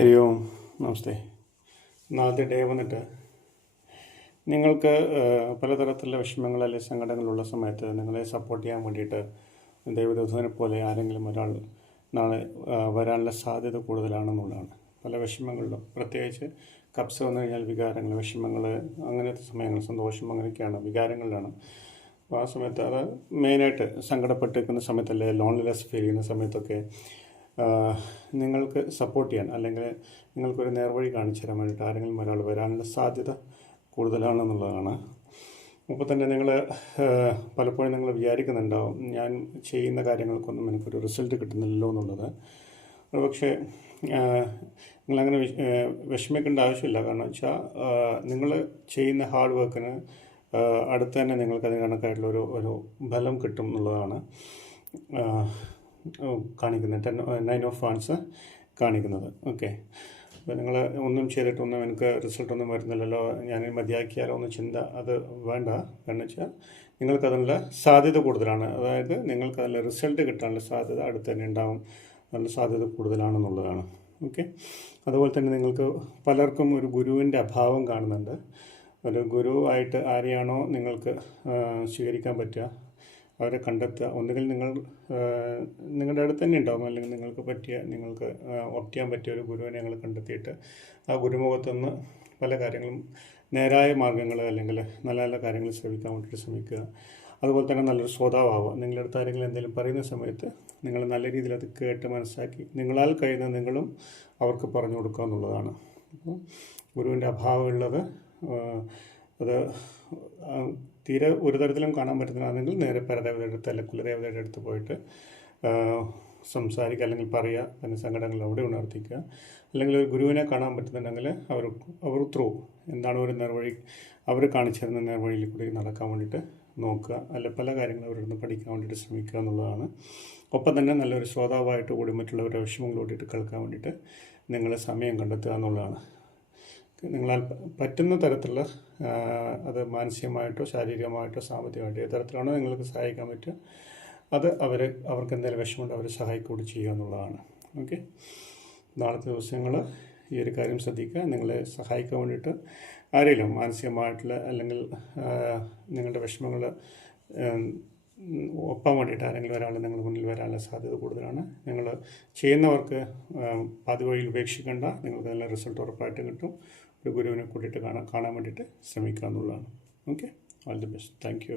ഹരി ഓം നമസ്തേ. നാളത്തെ ഡേ വന്നിട്ട് നിങ്ങൾക്ക് പലതരത്തിലുള്ള വിഷമങ്ങൾ അല്ലെങ്കിൽ സങ്കടങ്ങളുള്ള സമയത്ത് നിങ്ങളെ സപ്പോർട്ട് ചെയ്യാൻ വേണ്ടിയിട്ട് ദൈവദൂതനെ പോലെ ആരെങ്കിലും ഒരാൾ നാളെ വരാനുള്ള സാധ്യത കൂടുതലാണെന്നുള്ളതാണ്. പല വിഷമങ്ങളിലും പ്രത്യേകിച്ച് കപ്സ് വന്നു കഴിഞ്ഞാൽ വികാരങ്ങൾ, വിഷമങ്ങൾ, അങ്ങനത്തെ സമയങ്ങൾ, സന്തോഷം, അങ്ങനെയൊക്കെയാണ് വികാരങ്ങളിലാണ്. അപ്പോൾ ആ സമയത്ത് അത് മെയിനായിട്ട് സങ്കടപ്പെട്ടിരിക്കുന്ന സമയത്തല്ലേ, ലോൺലിനെസ് ഫീൽ ചെയ്യുന്ന സമയത്തൊക്കെ നിങ്ങൾക്ക് സപ്പോർട്ട് ചെയ്യാൻ അല്ലെങ്കിൽ നിങ്ങൾക്കൊരു നേർവഴി കാണിച്ചു തരാൻ വേണ്ടിയിട്ട് ആരെങ്കിലും ഒരാൾ വരാനുള്ള സാധ്യത കൂടുതലാണെന്നുള്ളതാണ്. അപ്പോൾ തന്നെ നിങ്ങൾ പലപ്പോഴും നിങ്ങൾ വിചാരിക്കുന്നുണ്ടാവും, ഞാൻ ചെയ്യുന്ന കാര്യങ്ങൾക്കൊന്നും എനിക്കൊരു റിസൾട്ട് കിട്ടുന്നില്ലല്ലോ എന്നുള്ളത്. പക്ഷേ നിങ്ങളങ്ങനെ വിഷമിക്കേണ്ട ആവശ്യമില്ല. കാരണം വെച്ചാൽ നിങ്ങൾ ചെയ്യുന്ന ഹാർഡ് വർക്കിന് അടുത്ത് തന്നെ നിങ്ങൾക്ക് അതിന് കണക്കായിട്ടുള്ള ഒരു ഫലം കിട്ടും എന്നുള്ളതാണ് കാണിക്കുന്നത്. 9 of Wands കാണിക്കുന്നത്. ഓക്കെ, അപ്പോൾ നിങ്ങൾ ഒന്നും ചെയ്തിട്ടൊന്നും എനിക്ക് റിസൾട്ടൊന്നും വരുന്നില്ലല്ലോ, ഞാൻ മതിയാക്കിയാലോ എന്ന ചിന്ത അത് വേണ്ട. കാരണം വെച്ചാൽ നിങ്ങൾക്കതിനുള്ള സാധ്യത കൂടുതലാണ്. അതായത് നിങ്ങൾക്കതിനുള്ള റിസൾട്ട് കിട്ടാനുള്ള സാധ്യത അടുത്ത് തന്നെ ഉണ്ടാവും, നല്ല സാധ്യത കൂടുതലാണെന്നുള്ളതാണ്. ഓക്കെ, അതുപോലെ തന്നെ നിങ്ങൾക്ക് പലർക്കും ഒരു ഗുരുവിൻ്റെ അഭാവം കാണുന്നുണ്ട്. ഒരു ഗുരുവായിട്ട് ആരെയാണോ നിങ്ങൾക്ക് സ്വീകരിക്കാൻ പറ്റുക അവരെ കണ്ടെത്തുക. ഒന്നുകിൽ നിങ്ങളുടെ അടുത്ത് തന്നെ ഉണ്ടാവും, അല്ലെങ്കിൽ നിങ്ങൾക്ക് ഓപ്റ്റ് ചെയ്യാൻ പറ്റിയ ഒരു ഗുരുവിനെ നിങ്ങൾ കണ്ടെത്തിയിട്ട് ആ ഗുരുമുഖത്തുനിന്ന് പല കാര്യങ്ങളും നേരായ മാർഗ്ഗങ്ങൾ അല്ലെങ്കിൽ നല്ല നല്ല കാര്യങ്ങൾ ശ്രമിക്കാൻ വേണ്ടിയിട്ട് ശ്രമിക്കുക. അതുപോലെ തന്നെ നല്ലൊരു ശ്രോതാവുക. നിങ്ങളുടെ അടുത്ത് ആരെങ്കിലും എന്തെങ്കിലും പറയുന്ന സമയത്ത് നിങ്ങൾ നല്ല രീതിയിൽ അത് കേട്ട് മനസ്സിലാക്കി നിങ്ങളാൽ കഴിയുന്ന നിങ്ങളും അവർക്ക് പറഞ്ഞു കൊടുക്കുക എന്നുള്ളതാണ്. അപ്പോൾ ഗുരുവിൻ്റെ അഭാവമുള്ളത് അത് തീരെ ഒരു തരത്തിലും കാണാൻ പറ്റുന്നതാണെങ്കിൽ നേരെ പരദേവതയുടെ അടുത്ത് അല്ലെങ്കിൽ കുലദേവതയുടെ അടുത്ത് പോയിട്ട് സംസാരിക്കുക, അല്ലെങ്കിൽ പറയുക, തന്നെ സങ്കടങ്ങൾ അവിടെ ഉണർത്തിക്കുക. അല്ലെങ്കിൽ ഒരു ഗുരുവിനെ കാണാൻ പറ്റുന്നുണ്ടെങ്കിൽ അവർ ത്രൂ എന്താണ് ഒരു നേർവഴി, അവർ കാണിച്ചു തരുന്ന നേർവഴിയിൽ കൂടി നടക്കാൻ വേണ്ടിയിട്ട് നോക്കുക. അല്ല പല കാര്യങ്ങളും അവരുടെ നിന്ന് പഠിക്കാൻ വേണ്ടിയിട്ട് ശ്രമിക്കുക എന്നുള്ളതാണ്. ഒപ്പം തന്നെ നല്ലൊരു ശ്രോതാവായിട്ട് കൂടി മറ്റുള്ളവരുടെ വിഷമങ്ങൾ കൂടിയിട്ട് കേൾക്കാൻ വേണ്ടിയിട്ട് നിങ്ങൾ സമയം കണ്ടെത്തുക എന്നുള്ളതാണ്. നിങ്ങളാൽ പറ്റുന്ന തരത്തിലുള്ള അത് മാനസികമായിട്ടോ ശാരീരികമായിട്ടോ സാമ്പത്തികമായിട്ടോ ഏത് തരത്തിലാണോ നിങ്ങൾക്ക് സഹായിക്കാൻ പറ്റുക അത് അവർക്ക് എന്തെങ്കിലും വിഷമമുണ്ടോ അവരെ സഹായിക്കുകയും ചെയ്യുക എന്നുള്ളതാണ്. ഓക്കെ, നാളത്തെ ദിവസങ്ങൾ ഈ ഒരു കാര്യം ശ്രദ്ധിക്കുക. നിങ്ങളെ സഹായിക്കാൻ വേണ്ടിയിട്ട് ആരെങ്കിലും മാനസികമായിട്ടുള്ള അല്ലെങ്കിൽ നിങ്ങളുടെ വിഷമങ്ങൾ ഒപ്പാൻ വേണ്ടിയിട്ട് ആരെങ്കിലും ഒരാൾ നിങ്ങളുടെ മുന്നിൽ വരാനുള്ള സാധ്യത കൂടുതലാണ്. നിങ്ങൾ ചെയ്യുന്നവർക്ക് പാതി വഴിയിൽ ഉപേക്ഷിക്കേണ്ട, നിങ്ങൾക്ക് നല്ല റിസൾട്ട് ഉറപ്പായിട്ടും കിട്ടും. ഒരു ഗുരുവിനെ കൂട്ടിയിട്ട് കാണാൻ വേണ്ടിയിട്ട് ശ്രമിക്കുക എന്നുള്ളതാണ്. Okay, all the best. Thank you.